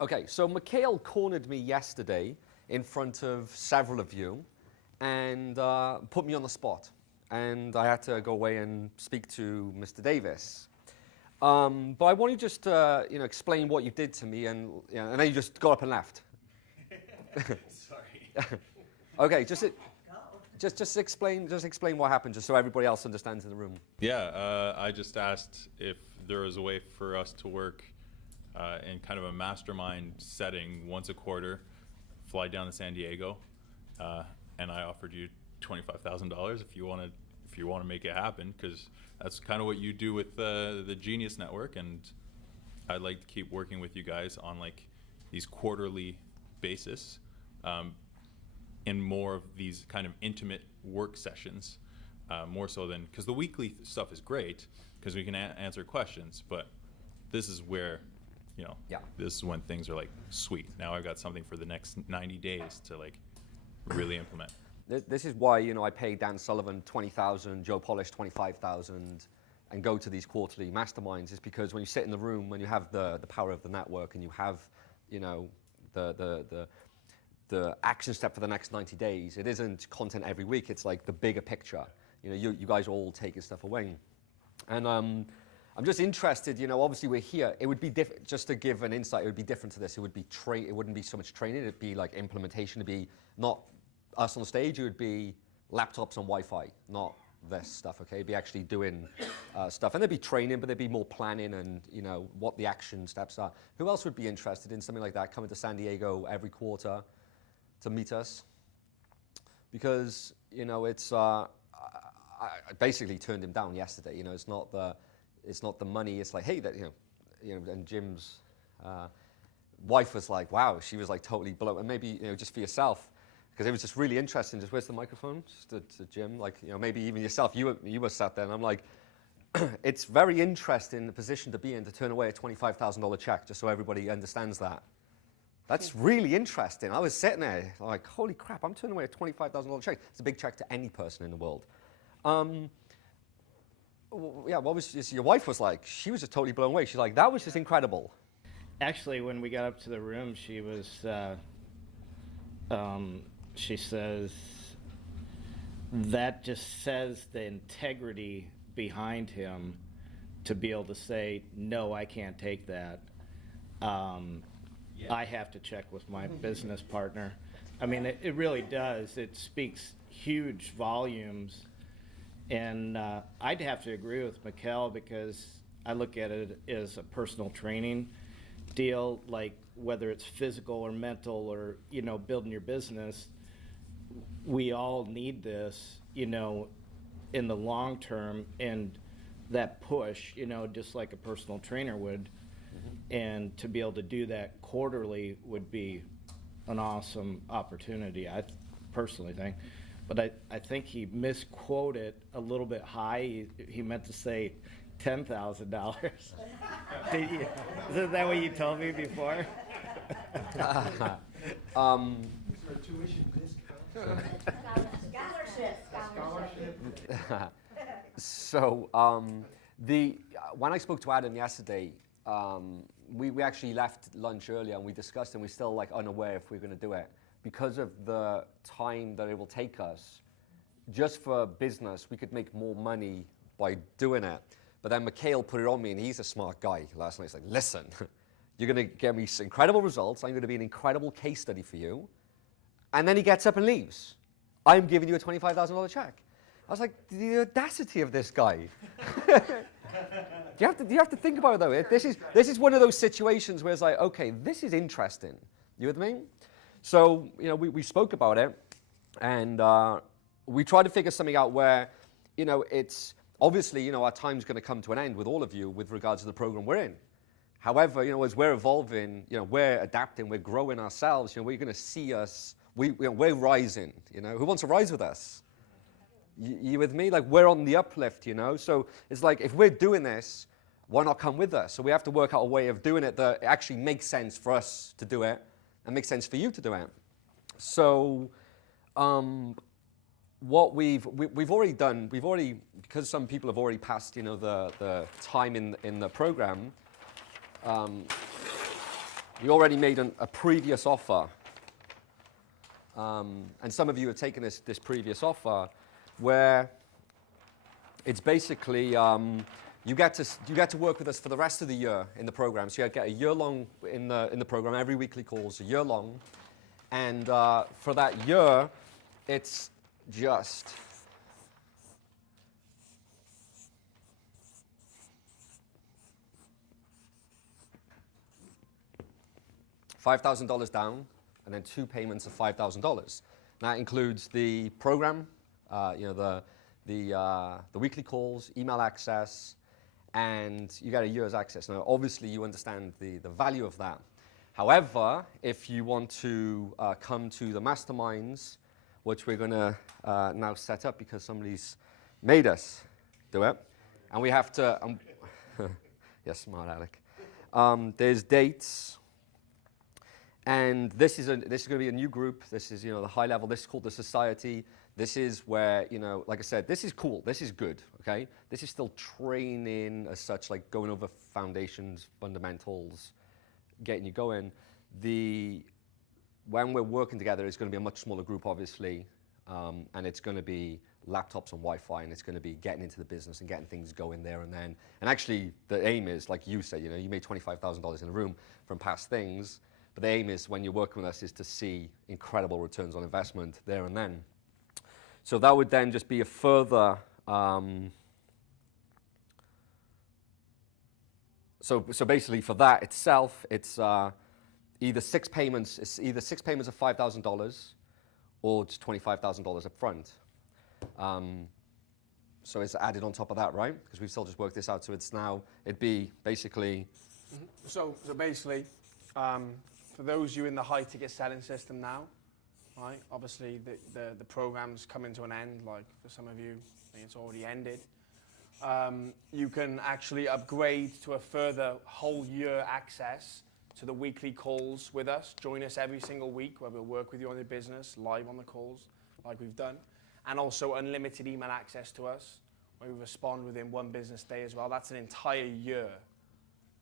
Okay, so Mikhail cornered me yesterday in front of several of you and put me on the spot. And I had to go away and speak to Mr. Davies. But I want you just to explain what you did to me, and then you just got up and left. Sorry. Okay, just explain what happened, just so everybody else understands in the room. Yeah, I just asked if there was a way for us to work in kind of a mastermind setting once a quarter, fly down to San Diego, and I offered you $25,000 if you want to make it happen, because that's kind of what you do with the Genius Network, and I'd like to keep working with you guys on like these quarterly basis, in more of these kind of intimate work sessions, more so than, because the weekly stuff is great because we can answer questions, but this is where, this is when things are like, sweet, now I've got something for the next 90 days to like really implement. This is why I pay Dan Sullivan $20,000, Joe Polish $25,000, and go to these quarterly masterminds. Is because when you sit in the room, when you have the power of the network, and you have the action step for the next 90 days, it isn't content every week. It's like the bigger picture. You guys are all taking stuff away, and I'm just interested. Obviously we're here. It would be different. Just to give an insight, it would be different to this. It would be it wouldn't be so much training. It'd be like implementation. It'd be not us on stage. It would be laptops and Wi-Fi, not this stuff. Okay, it'd be actually doing stuff, and there'd be training, but there'd be more planning and what the action steps are. Who else would be interested in something like that? Coming to San Diego every quarter to meet us, because it's. I basically turned him down yesterday. It's not the money. It's like, hey, that and Jim's wife was like, wow, she was like totally blown. And maybe just for yourself, because it was just really interesting. Just where's the microphone? Just to Jim, like maybe even yourself. You were sat there, and I'm like, it's very interesting the position to be in, to turn away a $25,000 check, just so everybody understands that. That's really interesting. I was sitting there like, holy crap, I'm turning away a $25,000 check. It's a big check to any person in the world. Yeah, what was your wife was like? She was just totally blown away. She's like, that was just incredible. Actually, when we got up to the room, she was, she says, that just says the integrity behind him to be able to say, no, I can't take that. I have to check with my business partner. I mean, it really does. It speaks huge volumes. And I'd have to agree with Mikhail, because I look at it as a personal training deal, like whether it's physical or mental or, building your business. We all need this, in the long term, and that push, just like a personal trainer would. And to be able to do that quarterly would be an awesome opportunity, I personally think. But I think he misquoted a little bit high. He meant to say $10,000. Isn't that what you told me before? Tuition discount. Scholarship. So when I spoke to Adam yesterday, we actually left lunch earlier, and we discussed, and we're still like unaware if we're going to do it. Because of the time that it will take us, just for business, we could make more money by doing it. But then Mikhail put it on me, and he's a smart guy last night. He's like, listen, you're going to get me incredible results. I'm going to be an incredible case study for you. And then he gets up and leaves. I'm giving you a $25,000 check. I was like, the audacity of this guy. You have to think about it, though. This is one of those situations where it's like, okay, this is interesting. You with me? So, we spoke about it, and we tried to figure something out where, it's obviously, our time's going to come to an end with all of you with regards to the program we're in. However, as we're evolving, we're adapting, we're growing ourselves, we're going to see us, we're rising, Who wants to rise with us? You with me? Like, we're on the uplift, So it's like, if we're doing this, why not come with us? So we have to work out a way of doing it that actually makes sense for us to do it, and makes sense for you to do it. So what we've already done, because some people have already passed, the time in the program, you already made a previous offer, and some of you have taken this previous offer, where it's basically you get to work with us for the rest of the year in the program. So you get a year long in the program, every weekly calls, a year long, and for that year, it's just $5,000 down, and then 2 payments of $5,000. That includes the program, the weekly calls, email access, and you get a year's access. Now, obviously, you understand the value of that. However, if you want to come to the masterminds, which we're going to now set up because somebody's made us do it, and we have to, yes, smart Alec. There's dates. And this is going to be a new group. This is, the high level. This is called the society. This is where, like I said, this is cool. This is good, okay? This is still training as such, like going over foundations, fundamentals, getting you going. When we're working together, it's going to be a much smaller group, obviously, and it's going to be laptops and Wi-Fi, and it's going to be getting into the business and getting things going there and then. And actually, the aim is, like you said, you made $25,000 in a room from past things. But the aim is, when you're working with us, is to see incredible returns on investment there and then. So that would then just be a further. So basically, for that itself, it's either 6 payments. It's either 6 payments of $5,000, or it's $25,000 up front. So it's added on top of that, right? Because we've still just worked this out. So it'd be basically. So basically. For those of you in the high ticket selling system now, right? Obviously the program's coming to an end. Like for some of you, I think it's already ended. You can actually upgrade to a further whole year access to the weekly calls with us. Join us every single week where we'll work with you on your business, live on the calls, like we've done. And also unlimited email access to us, where we respond within 1 business day as well. That's an entire year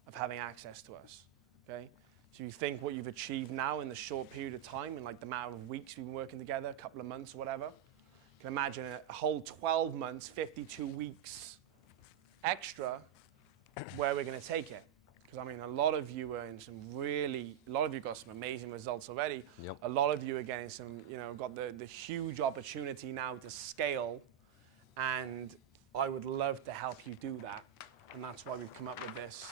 of having access to us, okay? So you think what you've achieved now in the short period of time, in like the amount of weeks we've been working together, a couple of months or whatever. You can imagine a whole 12 months, 52 weeks extra where we're going to take it. Because, I mean, a lot of you are in a lot of you got some amazing results already. Yep. A lot of you are getting some, got the huge opportunity now to scale. And I would love to help you do that. And that's why we've come up with this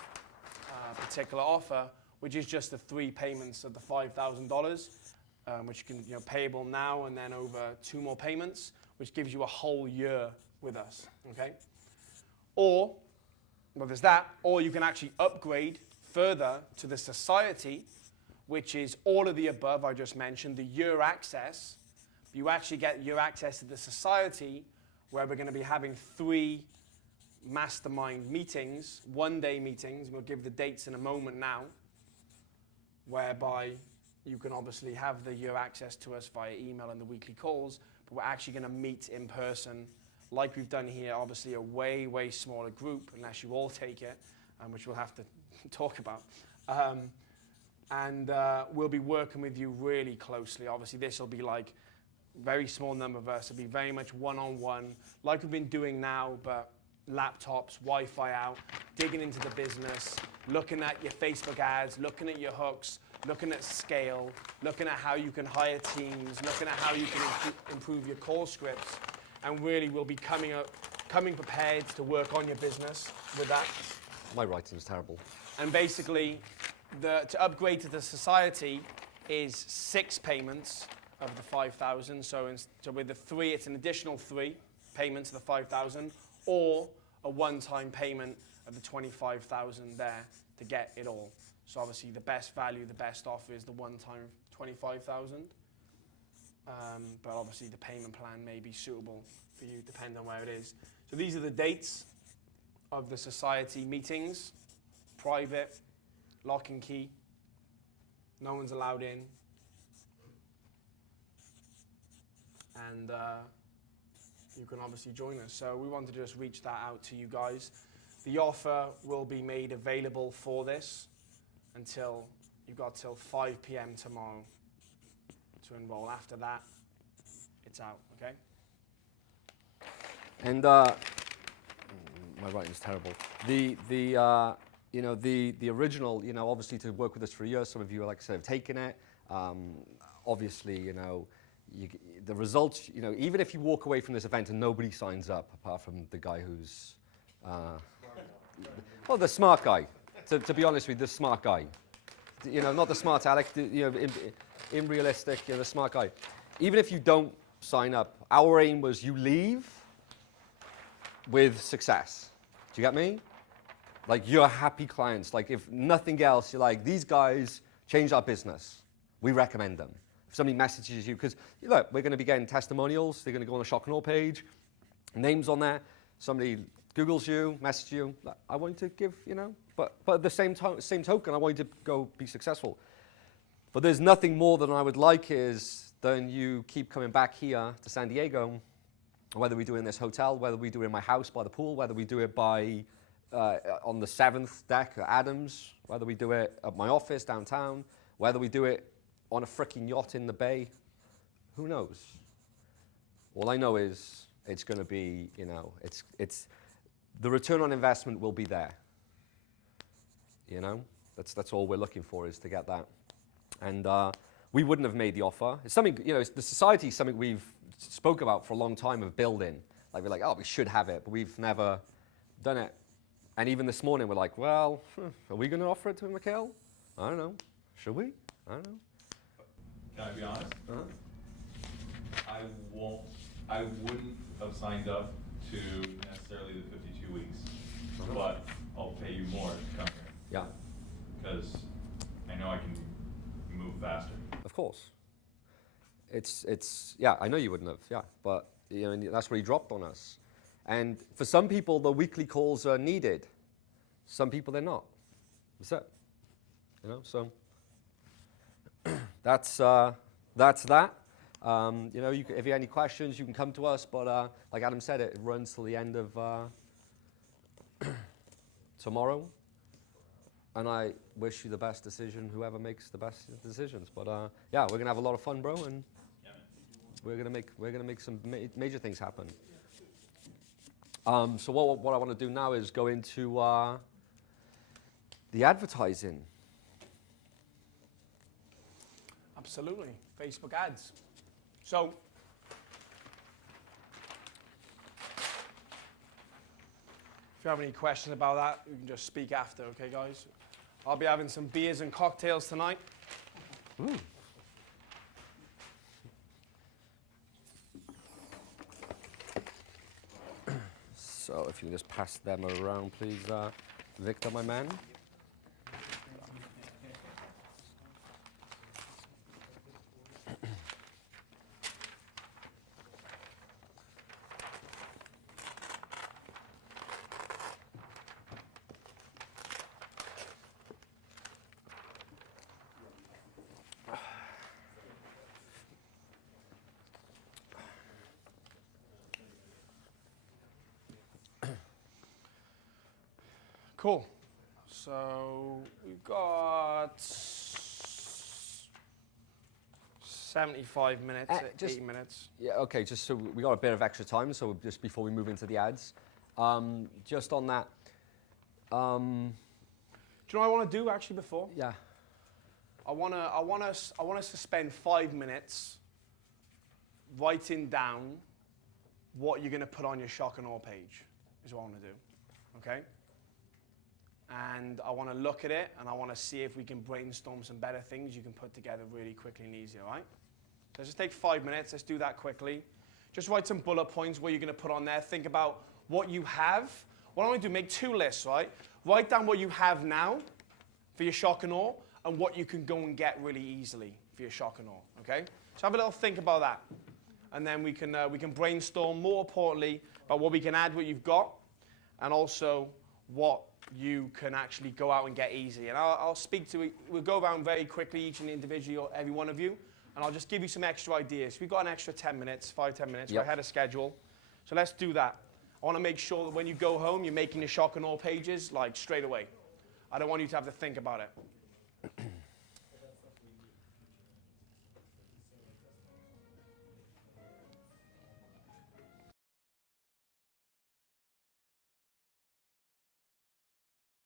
particular offer, which is just the 3 payments of the $5,000, which you can, payable now and then over 2 more payments, which gives you a whole year with us, okay? Or, well, there's that, or you can actually upgrade further to the society, which is all of the above I just mentioned, the year access. You actually get year access to the society, where we're going to be having 3 mastermind meetings, 1-day meetings. We'll give the dates in a moment now, whereby you can obviously have the year access to us via email and the weekly calls, but we're actually going to meet in person like we've done here. Obviously a way, way smaller group, unless you all take it, which we'll have to talk about. And we'll be working with you really closely. Obviously this will be like very small number of us. It'll be very much one-on-one, like we've been doing now, but laptops, Wi-Fi out, digging into the business, looking at your Facebook ads, looking at your hooks, looking at scale, looking at how you can hire teams, looking at how you can improve your call scripts, and really we'll be coming prepared to work on your business with that. My writing is terrible. And basically, to upgrade to the society is 6 payments of the 5,000. So with the 3, it's an additional 3 payments of the 5,000, or a one-time payment of the 25,000 there to get it all. So obviously the best value, the best offer is the one-time 25,000. But obviously the payment plan may be suitable for you depending on where it is. So these are the dates of the society meetings. Private, lock and key. No one's allowed in. And you can obviously join us. So we wanted to just reach that out to you guys. The offer will be made available for this until you've got till 5 p.m. tomorrow to enroll. After that, it's out, okay? And my writing's terrible. The original, obviously to work with us for a year, some of you, like I said, have taken it. Obviously, the results, even if you walk away from this event and nobody signs up, apart from the guy who's, the smart guy. To be honest with you, the smart guy. Not the smart Alec, in realistic, the smart guy. Even if you don't sign up, our aim was you leave with success. Do you get me? Like, you're happy clients. Like, if nothing else, you're like, these guys changed our business. We recommend them. If somebody messages you, because look, we're going to be getting testimonials. They're going to go on the Shock and Awe page, names on there. Somebody Googles you, messages you. I want you to give, but at the same token, I want you to go be successful. But there's nothing more than I would like than you keep coming back here to San Diego, whether we do it in this hotel, whether we do it in my house by the pool, whether we do it by on the 7th deck at Adams, whether we do it at my office downtown, whether we do it on a freaking yacht in the bay, who knows? All I know is it's going to be, it's the return on investment will be there. That's all we're looking for, is to get that. And we wouldn't have made the offer. It's something, the society is something we've spoke about for a long time of building. Like, we're like, oh, we should have it, but we've never done it. And even this morning, we're like, well, are we going to offer it to Mikhail? I don't know. Should we? I don't know. Can I be honest? Uh-huh. I wouldn't have signed up to necessarily the 52 weeks, but I'll pay you more to come here. Yeah. Because I know I can move faster. Of course. It's yeah, I know you wouldn't have, yeah, but that's what he dropped on us. And for some people, the weekly calls are needed. Some people, they're not. That's it. So that's that. If you have any questions, you can come to us. But like Adam said, it runs till the end of tomorrow. And I wish you the best decision, whoever makes the best decisions. But yeah, we're gonna have a lot of fun, bro, and we're gonna make some major things happen. So what I want to do now is go into the advertising. Absolutely, Facebook ads. So, if you have any questions about that, you can just speak after, okay, guys? I'll be having some beers and cocktails tonight. Ooh. So if you can just pass them around, please, Victor, my man. Cool. So we've got 75 minutes, just- 8 minutes. Yeah, okay, just so we got a bit of extra time, so just before we move into the ads, just on that, Do you know what I want to do actually before? yeah, I want us to spend 5 minutes writing down what you're going to put on your Shock and Awe page, is what I want to do, okay? And I want to look at it, and I want to see if we can brainstorm some better things you can put together really quickly and easy, all right? So just take 5 minutes. Let's do that quickly. Just write some bullet points what you're going to put on there. Think about what you have. What I want to do, make 2 lists, right? Write down what you have now for your Shock and Awe and what you can go and get really easily for your Shock and Awe, okay? So have a little think about that. And then we can brainstorm, more importantly, about what we can add what you've got and also what you can actually go out and get easy. And I'll speak to it. We'll go around very quickly, each and individually, every one of you, and I'll just give you some extra ideas. We've got an extra 10 minutes, 5-10 minutes. Yep. We're ahead of schedule. So let's do that. I want to make sure that when you go home, you're making your Shock and Awe pages like straight away. I don't want you to have to think about it.